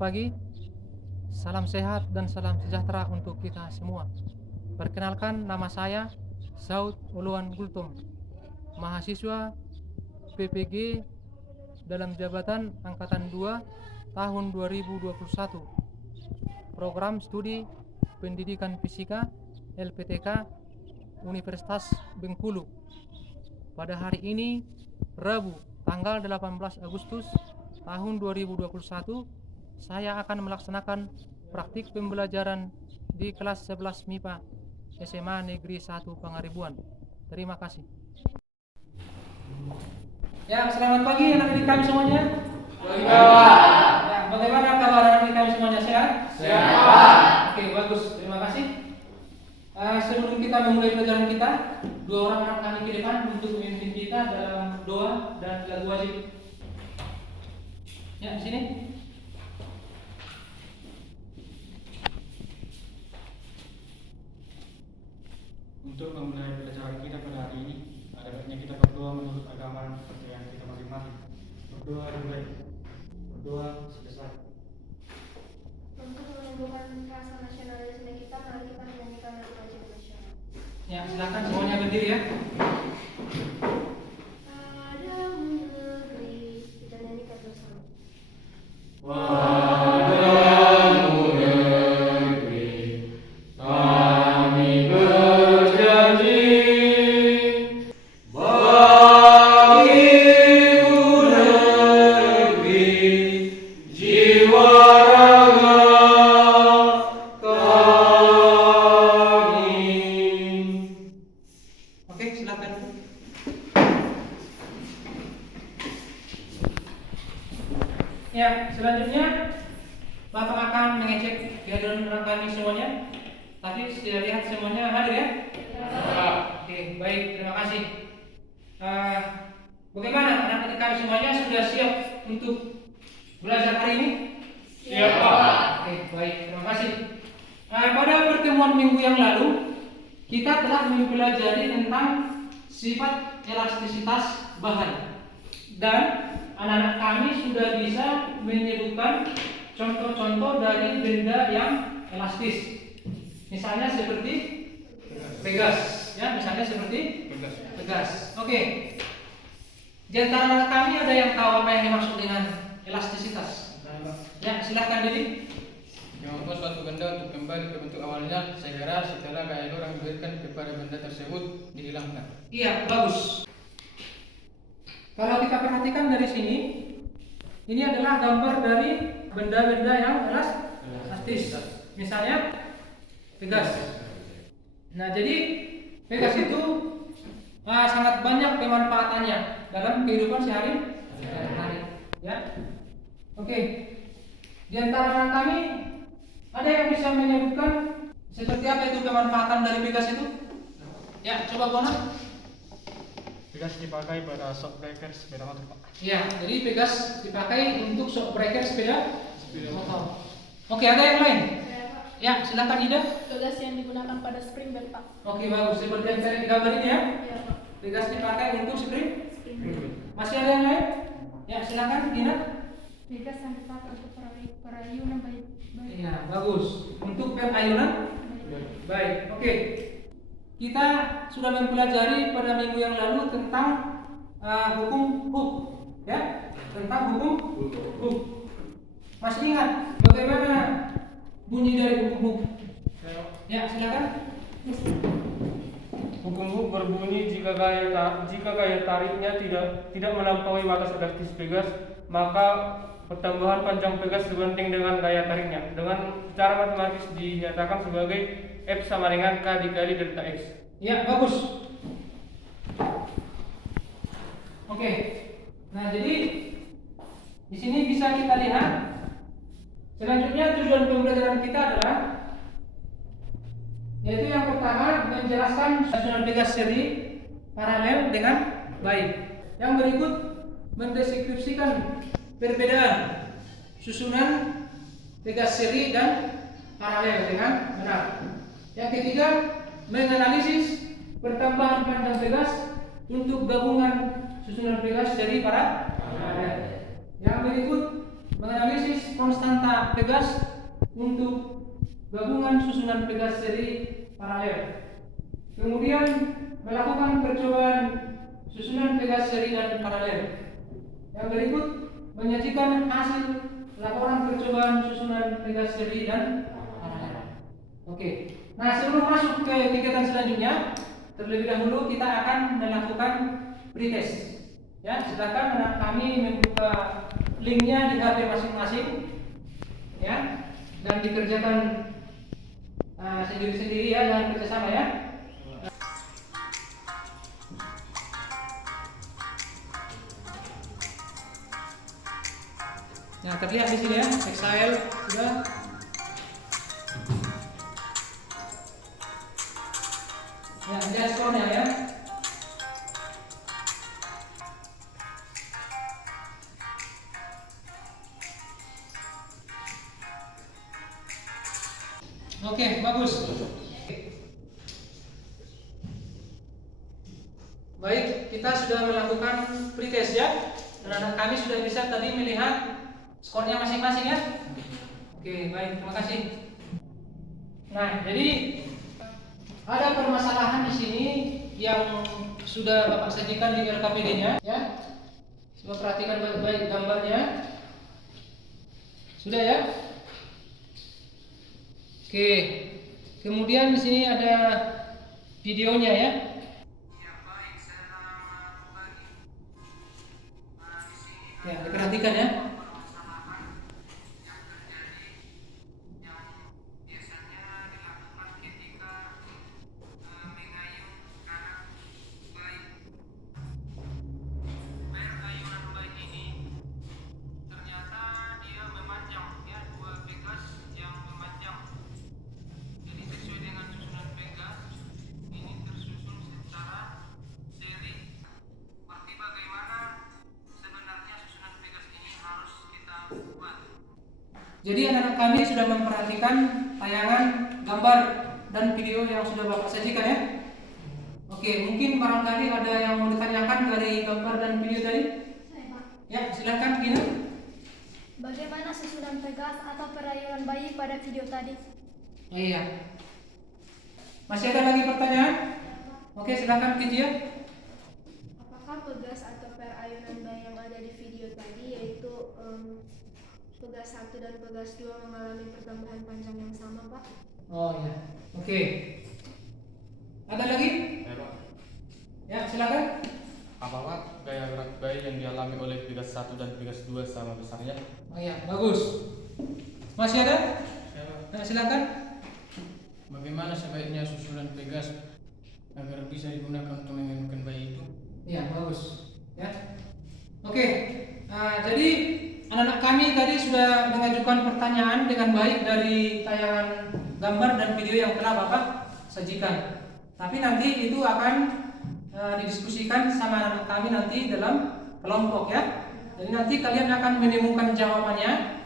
pagi, salam sehat dan salam sejahtera untuk kita semua. Perkenalkan, nama saya Saud Uluan Gultom, mahasiswa PPG dalam jabatan Angkatan 2 tahun 2021, program studi pendidikan fisika LPTK Universitas Bengkulu. Pada hari ini, Rabu, tanggal 18 Agustus tahun 2021, saya akan melaksanakan praktik pembelajaran di kelas 11 MIPA SMA Negeri 1 Pangaribuan. Terima kasih. Ya, selamat pagi anak didik kami semuanya. Pagi, Pak. Ya, bagaimana kabar anak didik kami semuanya, sehat? Sehat, Pak. Oke, bagus. Terima kasih. Sebelum kita memulai pelajaran kita, dua orang anak kami ke depan untuk memimpin kita dalam doa dan lagu wajib. Ya, di sini. Untuk memulai pelajaran kita pada hari ini, ada baiknya kita berdoa menurut agama dan kepercayaan kita masing-masing. Berdoa dimulai. Berdoa selesai. Untuk menumbuhkan rasa nasionalisme kita, mari kita menyanyikan lagu wajib nasional. Ya, silakan semuanya berdiri ya. Padamu negeri, kita nyanyikan bersama. Padamu negeri, kami berjanji, bagimu negeri, jiwa raga kami. Oke, silakan. Ya, selanjutnya Bapak akan mengecek kehadiran anak kami semuanya. Tadi sudah lihat semuanya hadir ya? Oke, baik, terima kasih. Bagaimana anak didik kami semuanya sudah siap untuk belajar hari ini? Siap, Pak. Oke, baik, terima kasih. Pada pertemuan minggu yang lalu, kita telah mempelajari tentang sifat elastisitas bahan. Dan anak-anak kami sudah bisa menyebutkan contoh-contoh dari benda yang elastis. Misalnya seperti pegas, ya, misalnya seperti pegas. Oke. Di antara anak kami ada yang tahu apa yang dimaksud dengan elastisitas? Ya, silakan Dedi. Yang membuat suatu benda untuk kembali ke bentuk awalnya segera setelah gaya orang diberikan kepada benda tersebut dihilangkan. Iya, bagus. Kalau kita perhatikan dari sini, ini adalah gambar dari benda-benda yang elastis. Misalnya pegas. Nah, jadi pegas itu sangat banyak pemanfaatannya dalam kehidupan sehari-hari. Ya, oke. Di antara anak kami ada yang bisa menyebutkan seperti apa itu pemanfaatan dari pegas itu? Ya, coba Bona. Pegas dipakai pada shock breaker sepeda motor, Pak. Ya, jadi pegas dipakai untuk shock breaker sepeda motor. Oke, ada yang lain? Ya, silakan Ida. Pegas yang digunakan pada spring bed, Pak. Oke, bagus. Seperti yang saya di gambar ini ya. Iya, Pak. Pegas dipakai untuk spring. Spring bed. Masih ada yang lain? Ya, silakan Dina. Pegas yang dipakai untuk perayunan bayi. Ya, bagus. Untuk perayunan. Baik. Oke. Kita sudah mempelajari pada minggu yang lalu tentang hukum hook, ya, tentang hukum hook. Masih ingat bagaimana bunyi dari hukum hook? Ya, silakan. Hukum hook berbunyi jika gaya tariknya tidak melampaui batas elastis pegas, maka pertambahan panjang pegas sebanding dengan gaya tariknya. Dengan secara matematis dinyatakan sebagai F sama dengan K dikali delta X. Ya, bagus. Oke. Nah, jadi di sini bisa kita lihat. Selanjutnya tujuan pembelajaran kita adalah yaitu yang pertama menjelaskan susunan pegas seri paralel dengan baik. Yang berikut mendeskripsikan perbedaan susunan pegas seri dan paralel dengan benar. Yang ketiga, menganalisis pertambahan panjang pegas untuk gabungan susunan pegas seri paralel. Yang berikut menganalisis konstanta Pegas untuk gabungan susunan Pegas seri paralel. Kemudian melakukan percobaan susunan Pegas seri dan paralel. Yang berikut menyajikan hasil laporan percobaan susunan Pegas seri dan paralel. Oke. Nah, sebelum masuk ke kegiatan selanjutnya, terlebih dahulu kita akan melakukan pretest. Ya, silakan anak kami membuka linknya di HP masing-masing, ya, dan dikerjakan sendiri-sendiri ya, jangan kerjasama ya. Nah, terlihat di sini ya, Excel sudah. Ya, lihat skornya ya. Oke, bagus. Baik, kita sudah melakukan pretest ya. Dan anak kami sudah bisa tadi melihat skornya masing-masing ya. Oke, baik, terima kasih. Nah, jadi ada permasalahan di sini yang sudah Bapak sajikan di RKPD-nya ya. Coba perhatikan baik-baik gambarnya. Sudah ya? Oke. Kemudian di sini ada videonya ya. Ya, diperhatikan ya. Jadi anak-anak kami sudah memperhatikan tayangan gambar dan video yang sudah Bapak sajikan ya. Oke, mungkin barangkali ada yang mau ditanyakan dari gambar dan video tadi? Saya, Pak. Ya, silakan Gina. Bagaimana susunan Pegas atau perayaan bayi pada video tadi? Oh, iya. Masih ada lagi pertanyaan? Oke, silakan Kijia. Apakah Pegas atau perayaan bayi yang ada di video tadi yaitu Pegas 1 dan Pegas 2 mengalami pertambahan panjang yang sama, Pak? Oh iya. Oke. Ada lagi? Ya, Pak. Ya, silakan. Apakah gaya gerak bayi yang dialami oleh Pegas 1 dan Pegas 2 sama besarnya? Oh iya, bagus. Masih ada? Ya, Pak. Nah, silakan. Bagaimana sebaiknya susunan Pegas agar bisa digunakan untuk mengembangkan bayi itu? Iya, bagus. Ya. Oke. Nah, jadi anak-anak kami tadi sudah mengajukan pertanyaan dengan baik dari tayangan gambar dan video yang telah Bapak sajikan. Tapi nanti itu akan didiskusikan sama anak-anak kami nanti dalam kelompok ya. Jadi nanti kalian akan menemukan jawabannya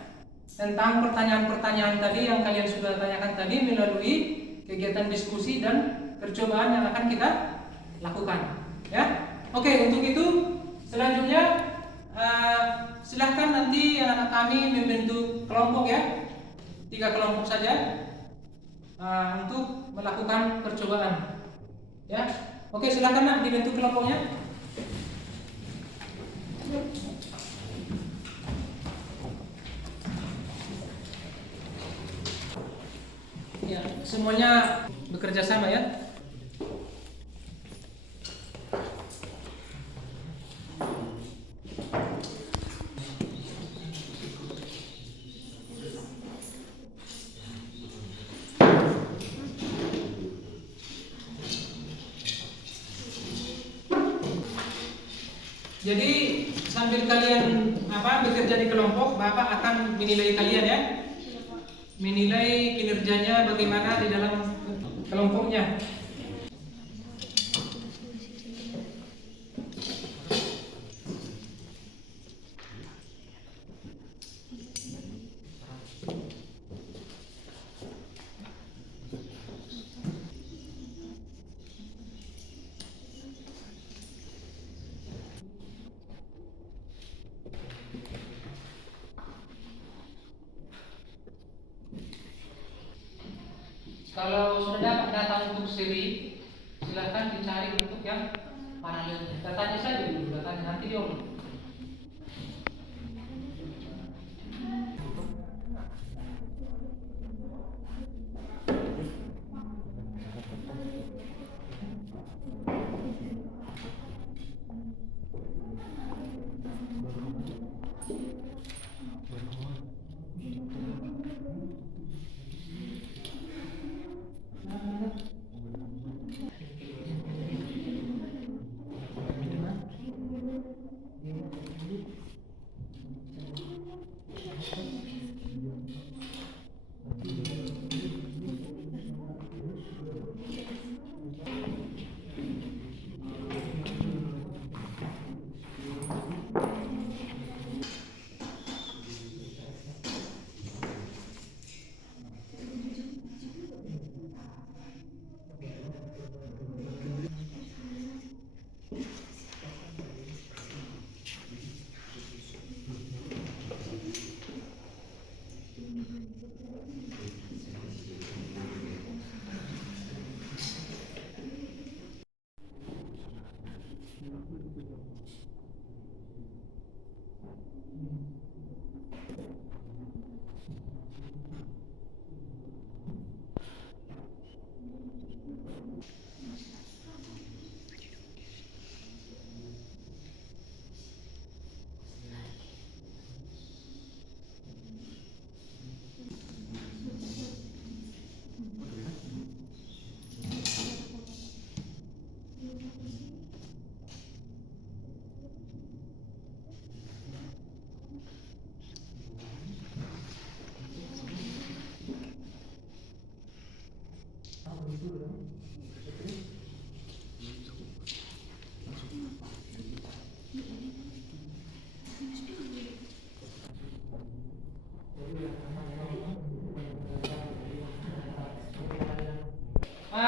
tentang pertanyaan-pertanyaan tadi yang kalian sudah tanyakan tadi melalui kegiatan diskusi dan percobaan yang akan kita lakukan. Ya. Oke, untuk itu selanjutnya silahkan nanti anak-anak kami membentuk kelompok ya, 3 kelompok saja untuk melakukan percobaan. Ya, oke silahkan nak dibentuk kelompoknya. Ya, semuanya bekerja sama ya. Jadi sambil kalian bekerja di kelompok, Bapak akan menilai kalian ya. Menilai kinerjanya bagaimana di dalam kelompoknya. Kalau sudah dapat data untuk seri, silahkan dicari untuk yang paralel. Datanya saja dulu, datanya nanti diomong.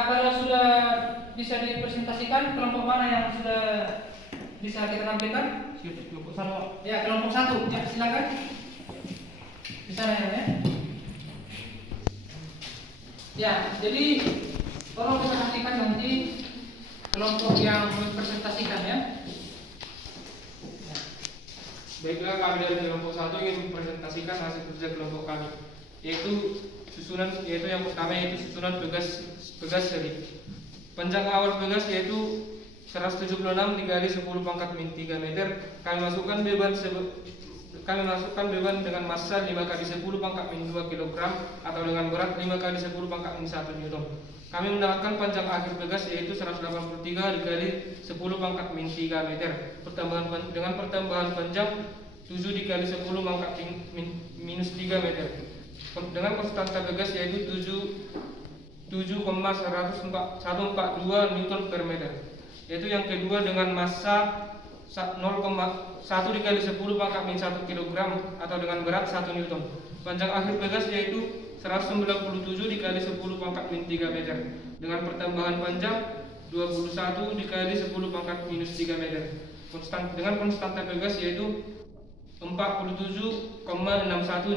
Kalau sudah bisa dipresentasikan, kelompok mana yang sudah bisa kita tampilkan? Kelompok satu. Ya, kelompok 1. Ya, silakan. Di sana ya. Ya, jadi tolong perhatikan nanti kelompok yang mempresentasikan ya. Baiklah, kami dari kelompok 1 ingin mempresentasikan hasil kerja kelompok kami, yaitu yang pertama yaitu susunan pegas seri. Panjang awal pegas yaitu 176 dikali 10 pangkat min 3 meter. Kami masukkan beban dengan massa 5 kali 10 pangkat min 2 kg atau dengan berat 5 kali 10 pangkat min 1 newton. Kami mendapatkan panjang akhir pegas yaitu 183 dikali 10 pangkat min 3 meter. Dengan pertambahan panjang 7 dikali 10 pangkat minus 3 meter. Dengan konstanta pegas yaitu 7,142 Newton per meter. Yaitu yang kedua dengan massa 1 dikali 10 pangkat min 1 kg atau dengan berat 1 Newton. Panjang akhir pegas yaitu 197 dikali 10 pangkat min 3 meter. Dengan pertambahan panjang 21 dikali 10 pangkat minus 3 meter. Dengan konstanta pegas yaitu 47,61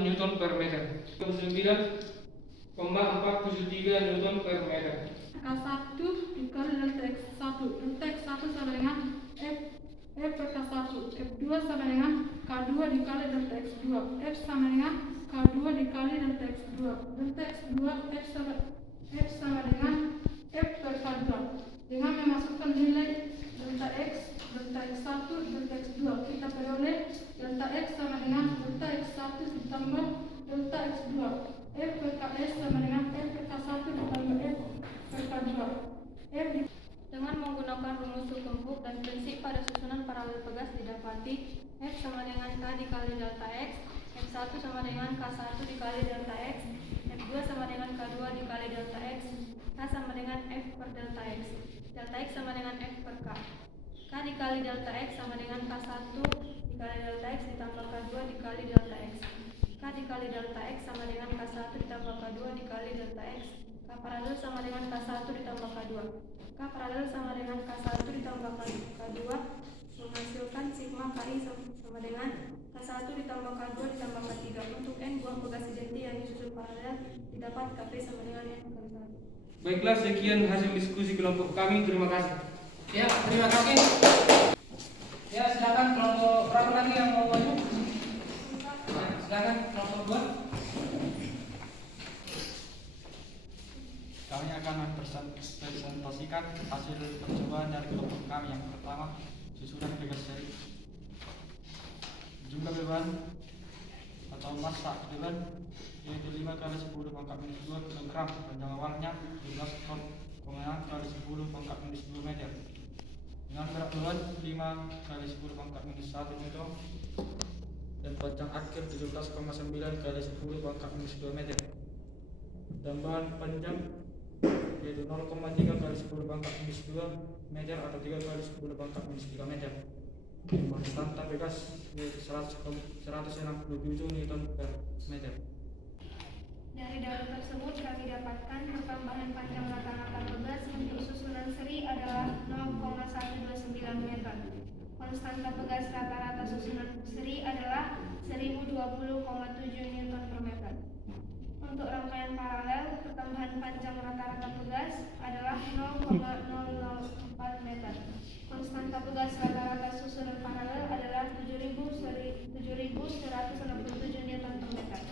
Newton per meter. 9,473 Newton per meter. K1 dikali delta X1. Delta X1 sama dengan F per K1. F2 sama dengan K2 dikali delta X2. F sama dengan K2 dikali delta X2. Delta X2 F sama dengan F per K2. Dengan memasukkan nilai delta X, delta X1, delta X2, kita peroleh delta X sama dengan delta X1 ditambah delta X2. F per KS sama dengan F per K1 ditambah F per K2. Dengan menggunakan rumus hukum dan prinsip pada susunan paralel pegas didapati F sama dengan K dikali delta X, F1 sama dengan K1 dikali delta X, F2 sama dengan K2 dikali delta X, K sama dengan F per delta X, delta X sama dengan F per K. K dikali delta X sama dengan K1 dikali delta X ditambah K2 dikali delta X. K dikali delta X sama dengan K1 ditambah K2 dikali delta X. K paralel sama dengan K1 ditambah K2. K paralel sama dengan K1 ditambah K2 menghasilkan sigma KI sama dengan K1 ditambah K2 ditambah K3. Untuk N buah pegas identik yang disusun paralel didapat KP sama dengan N kali 1. Baiklah, sekian hasil diskusi kelompok kami. Terima kasih. Ya, terima kasih. Ya, silakan kelompok berapa lagi yang mau maju? Ya, silakan kelompok 2. Kami akan mempresentasikan hasil percobaan dari kelompok kami. Yang pertama, susunan pegas seri. Jumlah beban atau massa beban yaitu 5 kali 10 pangkat minus 2 kg. Panjang awalnya 12 ton, 6 kali 10 pangkat minus 2 meter. Dengan berat beban 5 kali 10 pangkat minus 1 meter. Dan panjang akhir 17,9 kali 10 pangkat minus 2 meter. Tambahan panjang yaitu 0,3 kali 10 pangkat minus 2 meter atau 3 kali 10 pangkat minus 3 meter. Konstanta pegas yaitu 167 Newton per meter. Dari data tersebut kami dapatkan pertambahan panjang rata-rata pegas untuk susunan seri adalah 0,129 meter. Konstanta pegas rata-rata susunan seri adalah 1020,7 Newton per meter. Untuk rangkaian paralel, pertambahan panjang rata-rata pegas adalah 0,004 meter. Konstanta pegas rata-rata susunan paralel adalah 7.167 Newton per meter.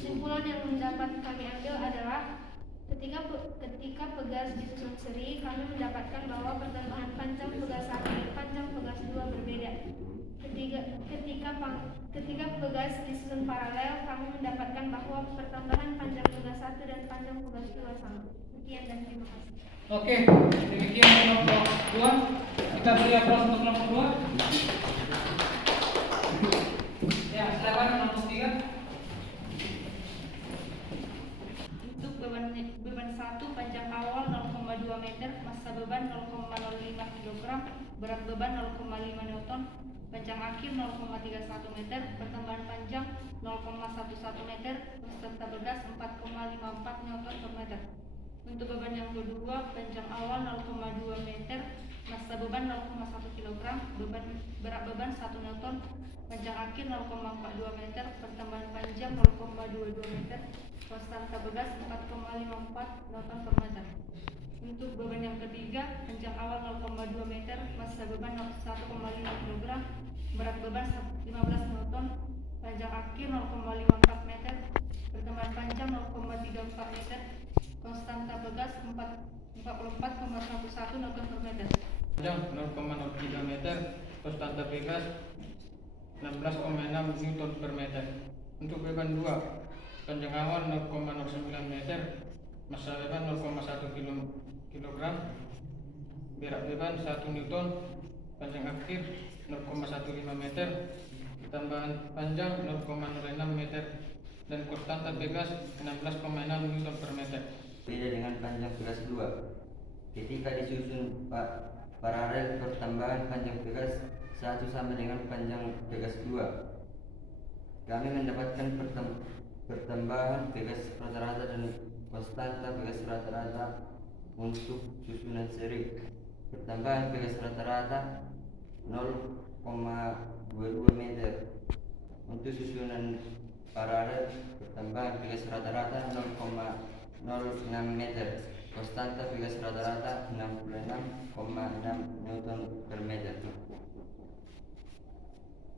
Kesimpulan yang dapat kami ambil adalah ketika pegas disusun seri, kami mendapatkan bahwa pertambahan panjang pegas 1 dan panjang pegas 2 berbeda. Ketika pegas disusun paralel, kami mendapatkan bahwa pertambahan panjang pegas 1 dan panjang pegas 2 sama. Sekian dan terima kasih. Oke, demikian kelompok 2. Kita beri aplaus untuk kelompok 2. Ya, silakan kelompok 3. Untuk beban 1 panjang awal 0,2 meter, massa beban 0,05 kg, berat beban 0,5 Newton, panjang akhir 0,31 meter, pertambahan panjang 0,11 meter, serta begas 4,54 Newton per meter. Untuk beban yang kedua, panjang awal 0,2 meter, massa beban 0,1 kg, berat beban 1 Newton, panjang akhir 0,42 meter, pertambahan panjang 0,22 meter, konstanta begas 4,54 Newton per meter. Untuk beban yang ketiga, panjang awal 0,2 meter, massa beban 1,5 kg, berat beban 15 Newton, panjang akhir 0,54 meter, pertambahan panjang 0,34 meter, konstanta begas 44,11 Newton per meter. Panjang 0,03 meter, konstanta pegas 16,6 Newton per meter. Untuk beban 2, panjang awal 0,09 meter, massa beban 0,1 kg, berat beban 1 Newton, panjang akhir 0,15 meter, tambahan panjang 0,06 meter, dan konstanta pegas 16,6 Newton per meter. Beda dengan panjang pegas 2. Ketika disusun paralel, pertambahan panjang pegas 1 sama dengan panjang pegas 2. Kami mendapatkan pertambahan pegas rata-rata dan konstanta pegas rata-rata untuk susunan seri. Pertambahan pegas rata-rata 0,22 meter. Untuk susunan paralel, pertambahan pegas rata-rata 0,06 meter. Konstanta pegas rata-rata 66,6 Newton per meter.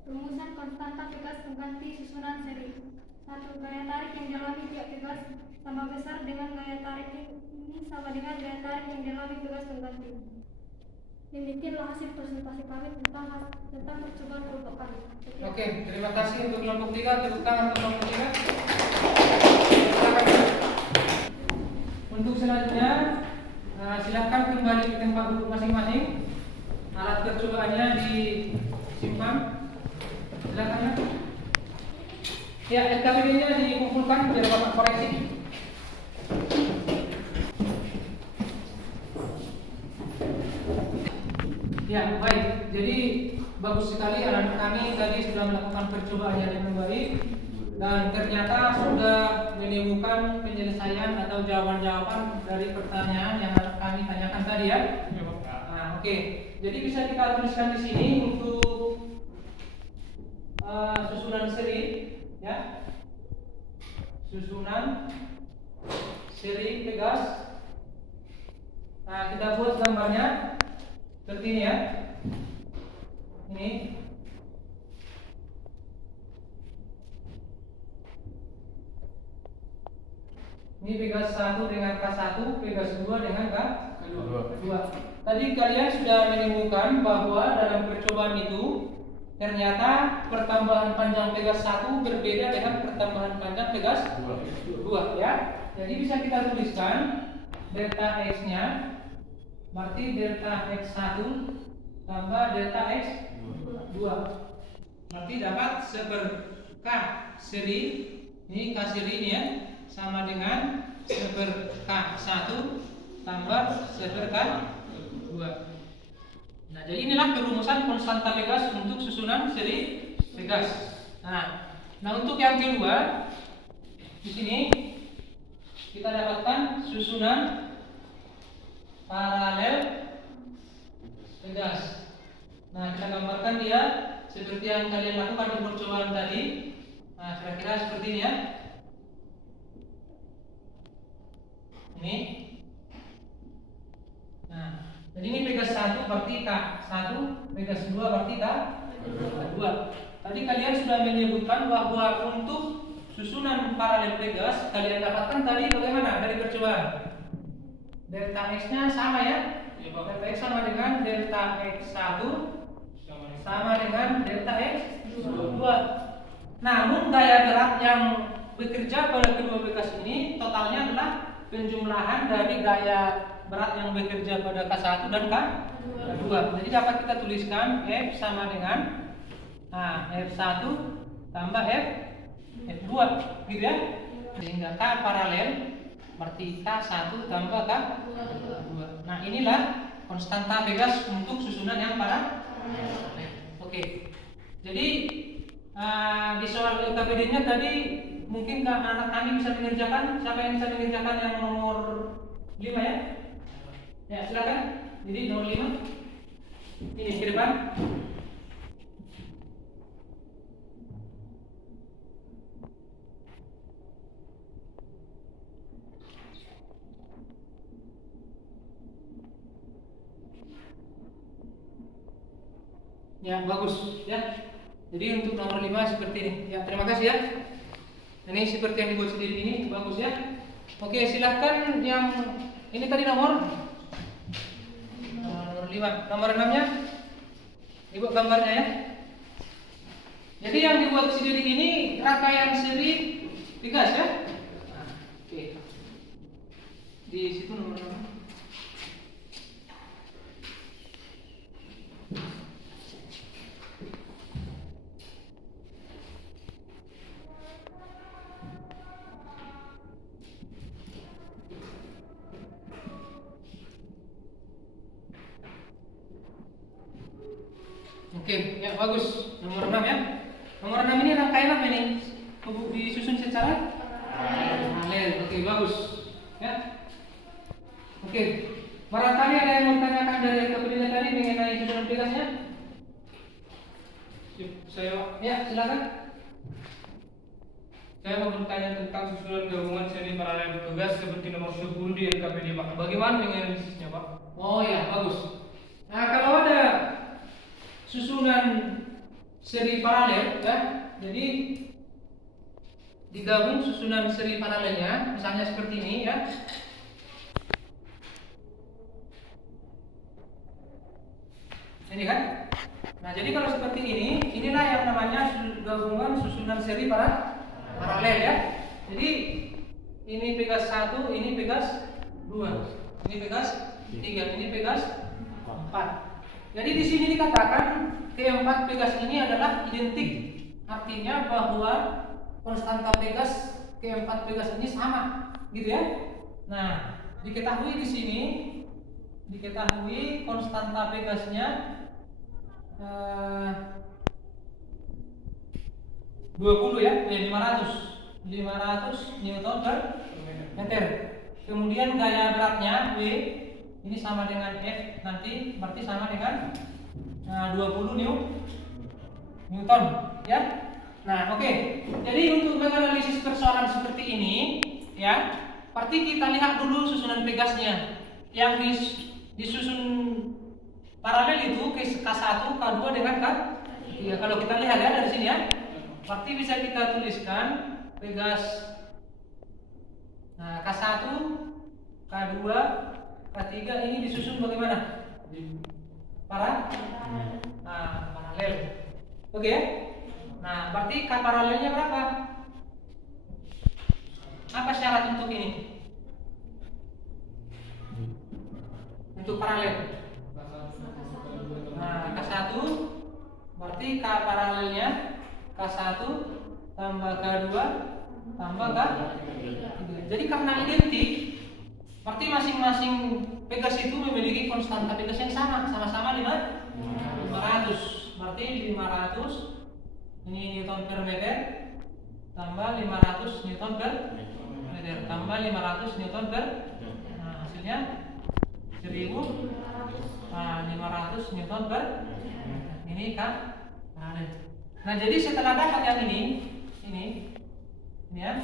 Rumusan konstanta pegas pengganti susunan seri. 1. Gaya tarik yang dialami pihak pegas sama besar dengan gaya tarik ini sama dengan gaya tarik yang dialami pegas pengganti. Demikianlah hasil presentasi kami tentang percobaan kelompok kami. Oke, terima kasih untuk kelompok 3. Tepuk tangan untuk kelompok 3. Untuk selanjutnya, silakan kembali ke tempat duduk masing-masing. Alat percobaannya disimpan. Silakan ya. Ya, LKPD-nya dikumpulkan biar Bapak koreksi. Ya, baik. Jadi bagus sekali anak kami tadi sudah melakukan percobaannya dengan baik dan ternyata sudah menemukan penyelesaian atau jawaban-jawaban dari pertanyaan yang anak kami tanyakan tadi ya. Nah, oke. Jadi bisa kita tuliskan di sini untuk susunan seri ya. Susunan seri pegas Nah, kita buat gambarnya seperti ini ya. Ini. Ini Pegas 1 dengan K1, Pegas 2 dengan K2. Tadi kalian sudah menemukan bahwa dalam percobaan itu ternyata pertambahan panjang Pegas 1 berbeda dengan pertambahan panjang Pegas 2 ya. Jadi bisa kita tuliskan delta X-nya berarti delta X1 tambah delta X2. Berarti dapat K seri, ini K seri ini ya, sama dengan K1 tambah K2. Nah, jadi inilah perumusan konstanta Pegas untuk susunan seri Pegas. Nah, untuk yang kedua di sini kita dapatkan susunan paralel Pegas. Nah, kita gambarkan dia seperti yang kalian lakukan di percobaan tadi. Nah, kira-kira seperti ini ya. Ini. Nah, jadi ini Pegas 1 berarti K1, Pegas 2 berarti K2. Tadi kalian sudah menyebutkan bahwa untuk susunan paralel Pegas kalian dapatkan tadi bagaimana dari percobaan? Delta X-nya sama ya? Delta X sama dengan delta X1 sama dengan delta X2. Namun gaya berat yang bekerja pada kedua Pegas ini totalnya adalah penjumlahan dari gaya berat yang bekerja pada K1 dan K2. Jadi dapat kita tuliskan F sama dengan F1 tambah F2 gitu ya. Sehingga K paralel berarti K1 tambah K2. Nah, inilah konstanta Pegas untuk susunan yang paralel. Oke. Jadi di soal LKPD-nya tadi mungkin anak kami bisa mengerjakan. Siapa yang bisa mengerjakan yang nomor 5 ya? Ya, silakan. Jadi nomor 5. Ini ke depan. Ya, bagus ya. Jadi untuk nomor 5 seperti ini. Ya, terima kasih ya. Ini seperti yang dibuat sendiri ini, bagus ya. Oke, silahkan yang ini tadi nomor 5. Nomor 6-nya dibuat gambarnya ya. Jadi yang dibuat sendiri ini rangkaian seri Pegas ya. Oke. Di situ nomor 6. Oke, ya bagus. Nomor 6 ya. Nomor 6 ini rangkaian apa ini? Disusun secara paralel. Oke, bagus. Ya. Oke. Barangkali ada yang mau tanyakan dari LKPD tadi mengenai susunan Pegasnya? Ya, silakan. Saya mau bertanya tentang susunan gabungan seri paralel Pegas seperti nomor 10 di LKPD Pak. Bagaimana menganalisisnya Pak? Oh ya, bagus. Nah, kalau ada susunan seri paralel ya, jadi digabung susunan seri paralelnya, misalnya seperti ini ya. Ini kan? Nah, jadi kalau seperti ini, inilah yang namanya gabungan susunan seri paralel ya. Jadi ini Pegas 1, ini Pegas 2, ini Pegas 3, ini Pegas 4. Jadi di sini dikatakan keempat Pegas ini adalah identik, artinya bahwa konstanta Pegas keempat Pegas ini sama, gitu ya. Nah, diketahui di sini, diketahui konstanta Pegasnya 20 ya, 500 Newton per meter. Kemudian gaya beratnya W ini sama dengan F nanti berarti sama dengan 20 Newton ya. Nah, oke. Jadi untuk menganalisis persoalan seperti ini ya, berarti kita lihat dulu susunan Pegasnya. yang disusun paralel itu K1, K2 dengan K3. Kalau kita lihat ya dari sini ya, berarti bisa kita tuliskan Pegas K1, K2, K3 ini disusun bagaimana? Paralel. Oke ya? Nah, berarti K paralelnya berapa? Apa syarat untuk ini? Untuk paralel. Nah, K1 berarti K paralelnya K1 tambah K2 tambah K3. Jadi karena identik, berarti masing-masing Pegas itu memiliki konstanta Pegas yang sama-sama 500. Berarti 500 ini Newton per meter tambah 500 Newton per meter tambah 500 Newton per, hasilnya 1500 Newton per. Ini kan paralel. Nah, jadi setelah dapat yang ini ya,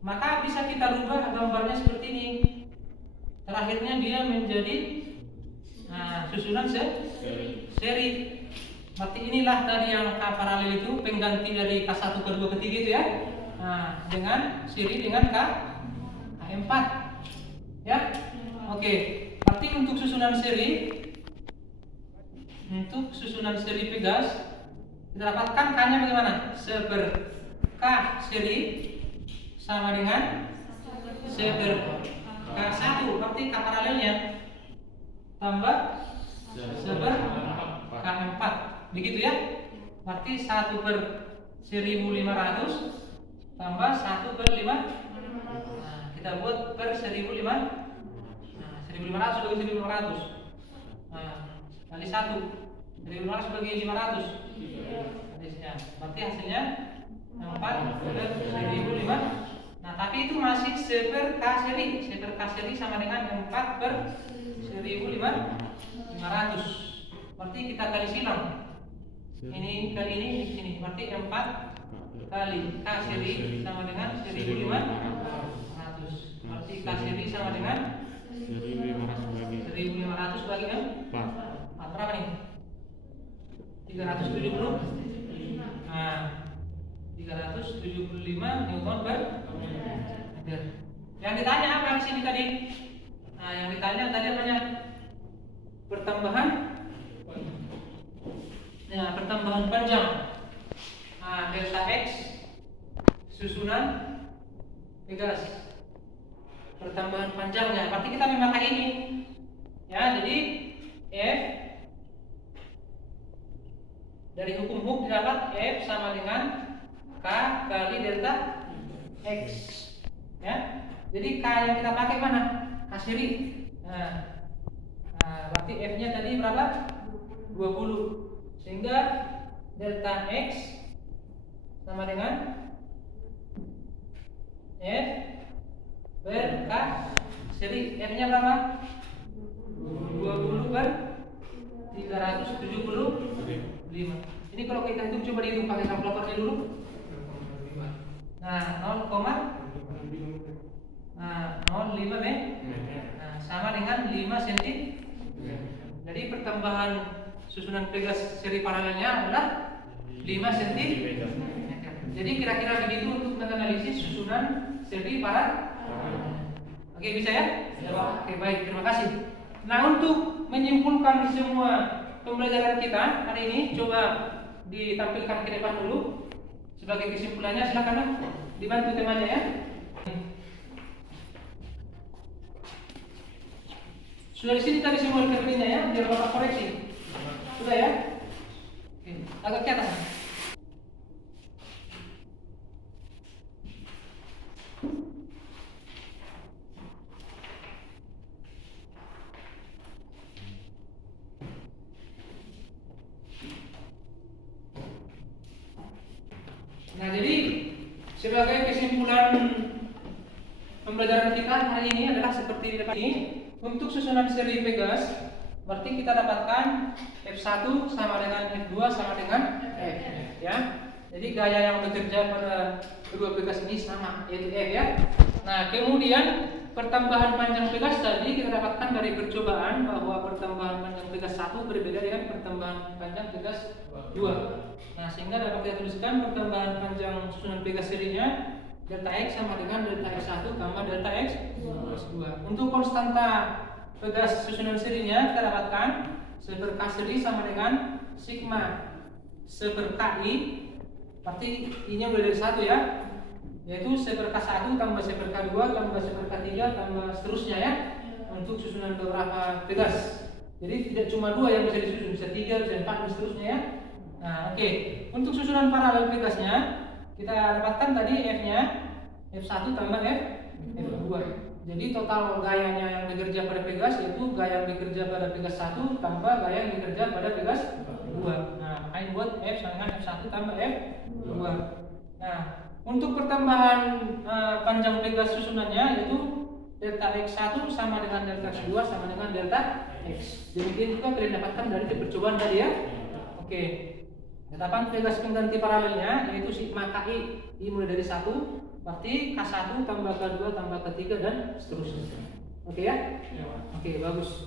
maka bisa kita rubah gambarnya seperti ini. Terakhirnya dia menjadi susunan seri. Berarti inilah tadi yang K paralel itu pengganti dari K1, K2, K3 itu ya. Dengan seri dengan K4. Ya. Oke. Berarti untuk susunan seri Pegas kita dapatkan K-nya bagaimana? Seper K seri sama dengan seper K1, berarti K paralelnya tambah seper K4. Begitu ya. Berarti 1 per 1500 tambah 1 per 5. Kita buat per 1500 bagi 1500. Kali 1. 1500 bagi 500. Berarti hasilnya 4 per 1500. Nah, tapi itu masih seper K seri. Seper K seri sama dengan 4 per 1500. Berarti kita kali silang. Ini kali ini di sini. Berarti 4 kali K seri sama dengan 1500. Berarti K seri sama dengan 1500 bagi 4. Berapa nih? 370. Nah, 375 Newton per meter. Yang ditanya apa di sini tadi? Nah, yang ditanya tadi apanya? Pertambahan panjang. Delta X susunan Pegas. Pertambahan panjangnya. Berarti kita memakai ini. Ya, jadi F dari hukum Hooke didapat F sama dengan K kali delta X. Ya. Jadi K yang kita pakai mana? K seri. Berarti F-nya tadi berapa? 20. Sehingga delta X sama dengan F per K seri. F-nya berapa? 20 per 375. Ini kalau kita hitung, coba dihitung pakai kalkulatornya dulu. Nah, 0,05 sama dengan 5 cm. Jadi pertambahan susunan Pegas seri paralelnya adalah 5 cm. Jadi kira-kira begitu untuk menganalisis susunan seri paralel. Oke, bisa ya? Oke, baik, terima kasih. Nah, untuk menyimpulkan semua pembelajaran kita hari ini, coba ditampilkan ke depan dulu. Sebagai kesimpulannya, silakan dibantu temanya ya. Sudah di sini tadi semua rekeningnya ya, biar Bapak koreksi. Sudah ya? Oke, agak ke atas. Nah, jadi sebagai kesimpulan pembelajaran kita hari ini adalah seperti di depan ini. Untuk susunan seri Pegas, berarti kita dapatkan F1 sama dengan F2 sama dengan F, ya. Jadi gaya yang bekerja pada kedua Pegas ini sama, yaitu F ya. Nah, kemudian pertambahan panjang pegas tadi kita dapatkan dari percobaan bahwa pertambahan panjang pegas 1 berbeda dengan pertambahan panjang pegas 2. Nah, sehingga dapat kita tuliskan pertambahan panjang susunan pegas serinya delta X sama dengan delta X1 tambah delta X2. Untuk konstanta pegas susunan serinya kita dapatkan 1 per K seri sama dengan sigma 1 per KI, berarti I-nya boleh dari 1 ya, yaitu 1 per K1 tambah 1 per K2 tambah 1 per K3 tambah seterusnya ya, untuk susunan beberapa pegas. Jadi tidak cuma 2 yang bisa disusun, bisa 3, bisa 4 dan seterusnya ya. Nah, oke. Untuk susunan paralel pegasnya kita dapatkan tadi F-nya F1 tambah F2. Jadi total gayanya yang bekerja pada pegas yaitu gaya yang bekerja pada pegas 1 tambah gaya yang bekerja pada pegas 2. Nah, makanya buat F sama dengan F1 tambah F2. Nah, untuk pertambahan panjang pegas susunannya yaitu delta X1 sama dengan delta X2 sama dengan delta X. Demikian juga kalian dapatkan dari percobaan tadi ya. Oke. Tetapan pegas pengganti paralelnya yaitu sigma KI, I mulai dari 1, berarti K1 tambah K2 tambah K3 dan seterusnya. Oke ya? Oke, bagus.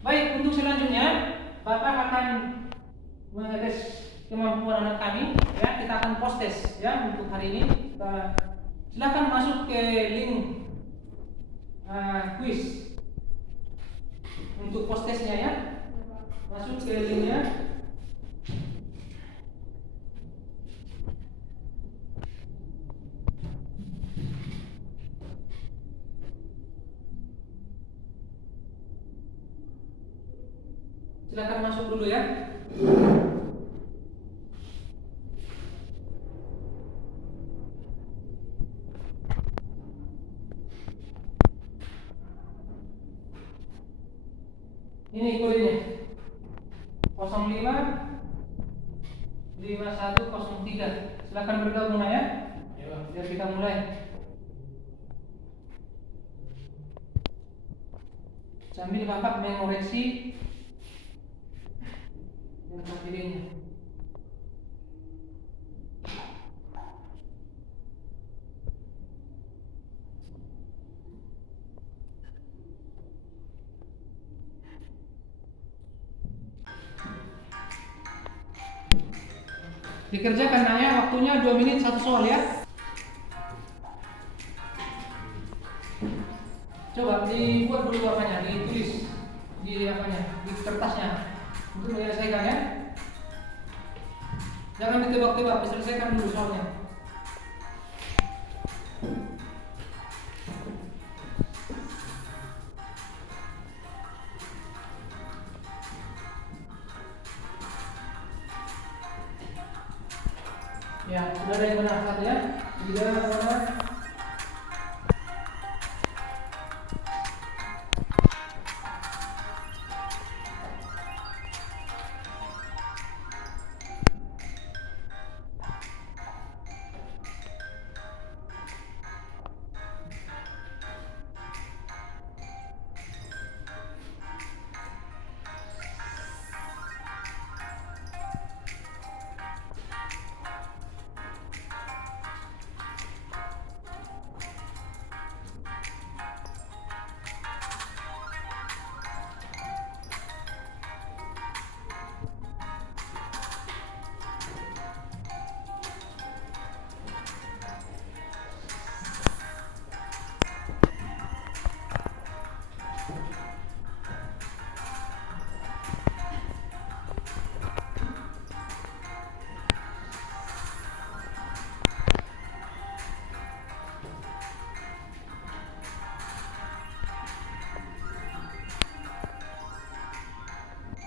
Baik, untuk selanjutnya Bapak akan mengetes kemampuan anak kami ya, kita akan post test ya untuk hari ini. Silakan masuk ke link quiz untuk post testnya ya. Masuk ke linknya. Silakan masuk dulu ya. Ini kodenya 05 5103. Silakan bergabung ya. Biar kita mulai. Sambil Bapak mengoreksi yang pilihnya. Dikerjakan nanya, waktunya 2 menit 1 soal ya. Coba dibuat dulu apanya, ditulis di apanya, di kertasnya untuk menyelesaikan ya. Jangan ditebak-tebak, diselesaikan dulu soalnya. Ya, sudah ada yang benar satu ya. 3 benar.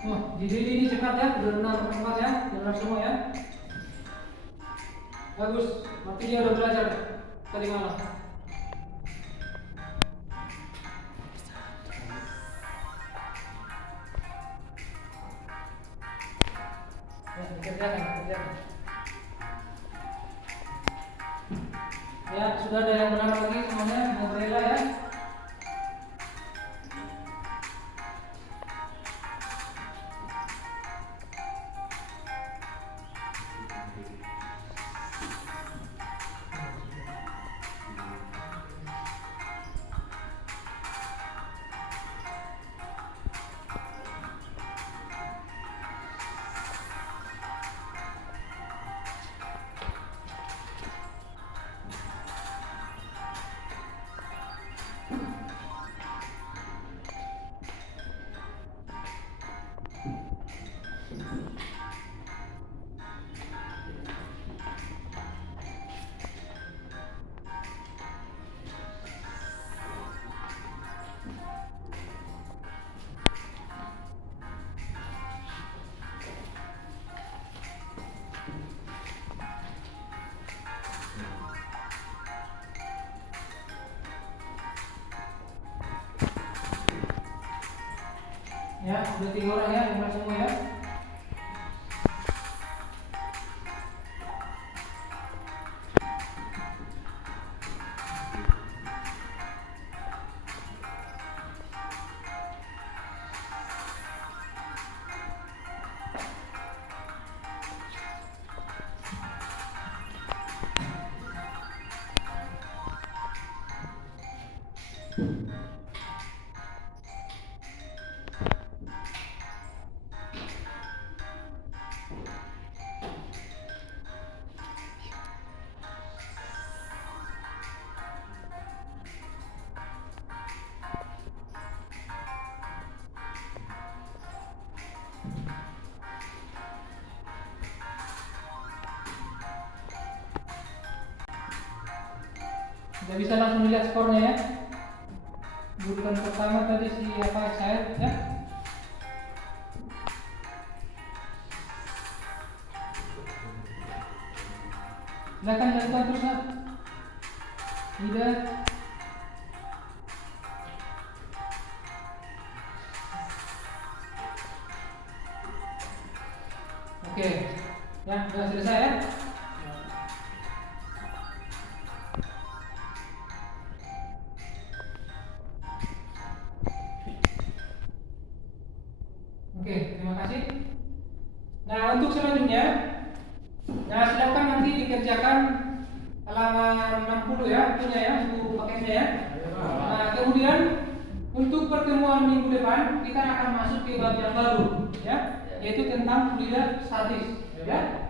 Oh, jadi ini cepat ya, benar tempat ya, benar semua ya. Bagus, berarti dia udah belajar tadi malam. Ya, dikerjakan. Ya, sudah ada yang benar lagi semuanya, mau rela ya. sudah 3 orang ya, mulai semua ya. Sudah bisa langsung dilihat skornya ya. Urutan pertama tadi si apa saya ya. Silakan lanjutkan terus Nak. Tidak. Oke, ya sudah selesai ya. Oke, terima kasih. Nah, untuk selanjutnya, nah silakan nanti dikerjakan halaman 60 ya, punya ya, buku paketnya ya. Nah, kemudian untuk pertemuan minggu depan kita akan masuk ke bab yang baru ya, yaitu tentang fluida statis ya.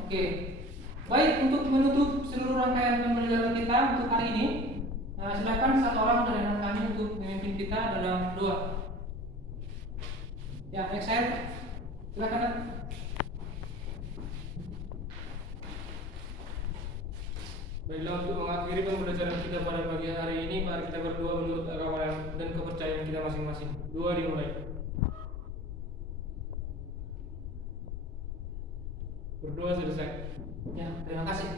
Oke. Baik, untuk menutup seluruh rangkaian pembelajaran kita untuk hari ini, nah silakan satu orang dari anak kami untuk memimpin kita dalam doa. Ya, next slide. Silakan. Nak. Baiklah, untuk mengakhiri pembelajaran kita pada pagi hari ini, mari kita berdoa menurut agama dan kepercayaan kita masing-masing. Doa dimulai. Berdoa selesai. Ya, terima kasih.